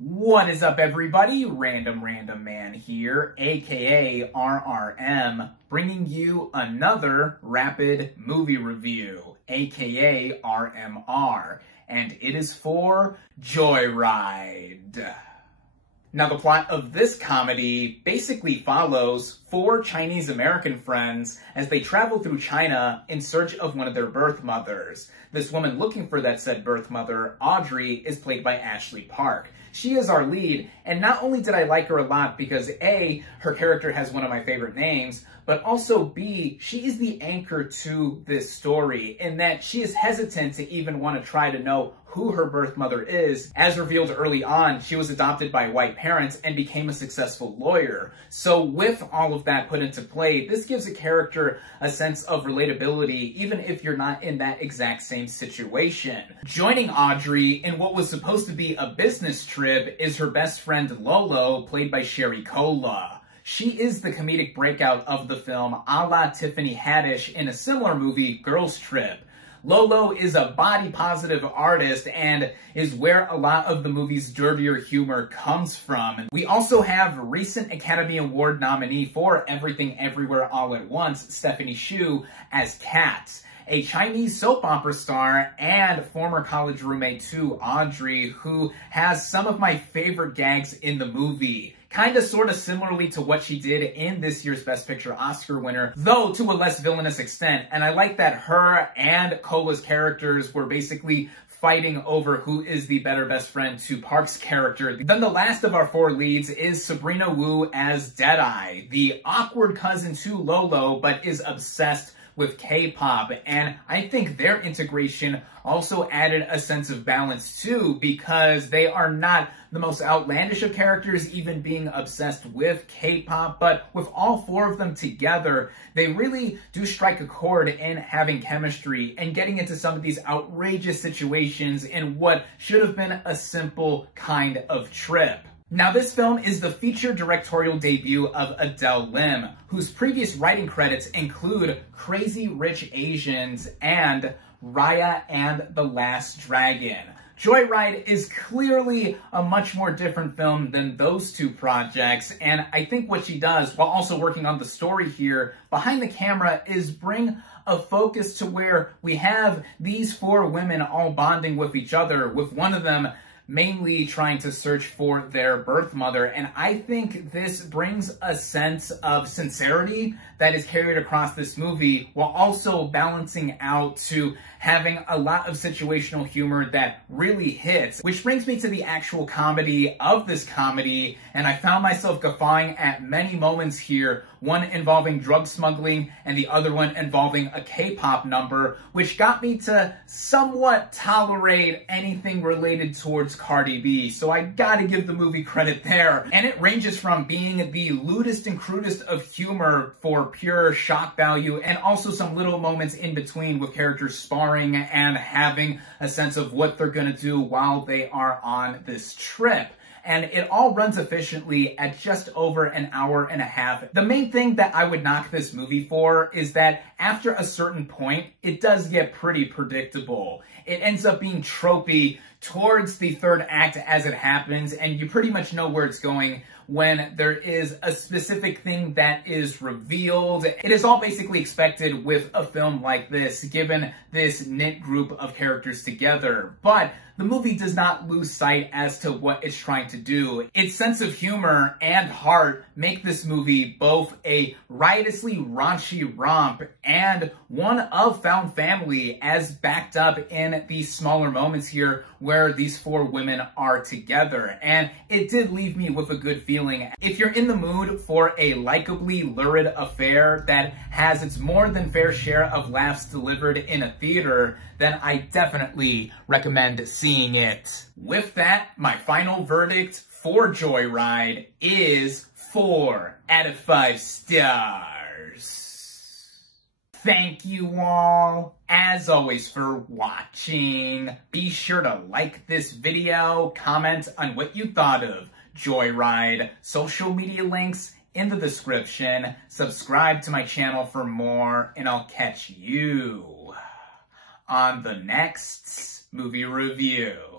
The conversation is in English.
What is up, everybody? RandomRandomMan here, aka RRM, bringing you another rapid movie review, aka RMR, and it is for Joyride. Now, the plot of this comedy basically follows four Chinese-American friends as they travel through China in search of one of their birth mothers. This woman looking for that said birth mother, Audrey, is played by Ashley Park. She is our lead, and not only did I like her a lot because A, her character has one of my favorite names, but also B, she is the anchor to this story in that she is hesitant to even want to try to know who her birth mother is. As revealed early on, she was adopted by white parents and became a successful lawyer. So with all of that put into play, this gives a character a sense of relatability, even if you're not in that exact same situation. Joining Audrey in what was supposed to be a business trip is her best friend Lolo, played by Sherry Cola. She is the comedic breakout of the film, a la Tiffany Haddish in a similar movie, Girls Trip. Lolo is a body-positive artist and is where a lot of the movie's dirtier humor comes from. We also have recent Academy Award nominee for Everything Everywhere All at Once, Stephanie Hsu, as Kat, a Chinese soap opera star and former college roommate to Audrey, who has some of my favorite gags in the movie. Kinda sorta similarly to what she did in this year's Best Picture Oscar winner, though to a less villainous extent. And I like that her and Cola's characters were basically fighting over who is the better best friend to Park's character. Then the last of our four leads is Sabrina Wu as Deadeye, the awkward cousin to Lolo, but is obsessed with K-pop, and I think their integration also added a sense of balance too, because they are not the most outlandish of characters, even being obsessed with K-pop, but with all four of them together, they really do strike a chord in having chemistry and getting into some of these outrageous situations in what should have been a simple kind of trip. Now, this film is the feature directorial debut of Adele Lim, whose previous writing credits include Crazy Rich Asians and Raya and the Last Dragon. Joyride is clearly a much more different film than those two projects, and I think what she does, while also working on the story here, behind the camera, is bring a focus to where we have these four women all bonding with each other, with one of them mainly trying to search for their birth mother. And I think this brings a sense of sincerity that is carried across this movie while also balancing out to having a lot of situational humor that really hits. Which brings me to the actual comedy of this comedy, and I found myself guffawing at many moments here, one involving drug smuggling and the other one involving a K-pop number, which got me to somewhat tolerate anything related towards Cardi B, so I gotta give the movie credit there. And it ranges from being the lewdest and crudest of humor for pure shock value, and also some little moments in between with characters sparring and having a sense of what they're gonna do while they are on this trip. And it all runs efficiently at just over an hour and a half. The main thing that I would knock this movie for is that after a certain point, it does get pretty predictable. It ends up being tropey towards the third act as it happens, and you pretty much know where it's going when there is a specific thing that is revealed. It is all basically expected with a film like this, given this knit group of characters together. But the movie does not lose sight as to what it's trying to do. Its sense of humor and heart make this movie both a riotously raunchy romp and one of found family, as backed up in these smaller moments here where these four women are together. And it did leave me with a good feeling. If you're in the mood for a likably lurid affair that has its more than fair share of laughs delivered in a theater, then I definitely recommend seeing it. With that, my final verdict for Joyride is 4 out of 5 stars. Thank you all, as always, for watching. Be sure to like this video, comment on what you thought of Joyride, social media links in the description, subscribe to my channel for more, and I'll catch you on the next movie review.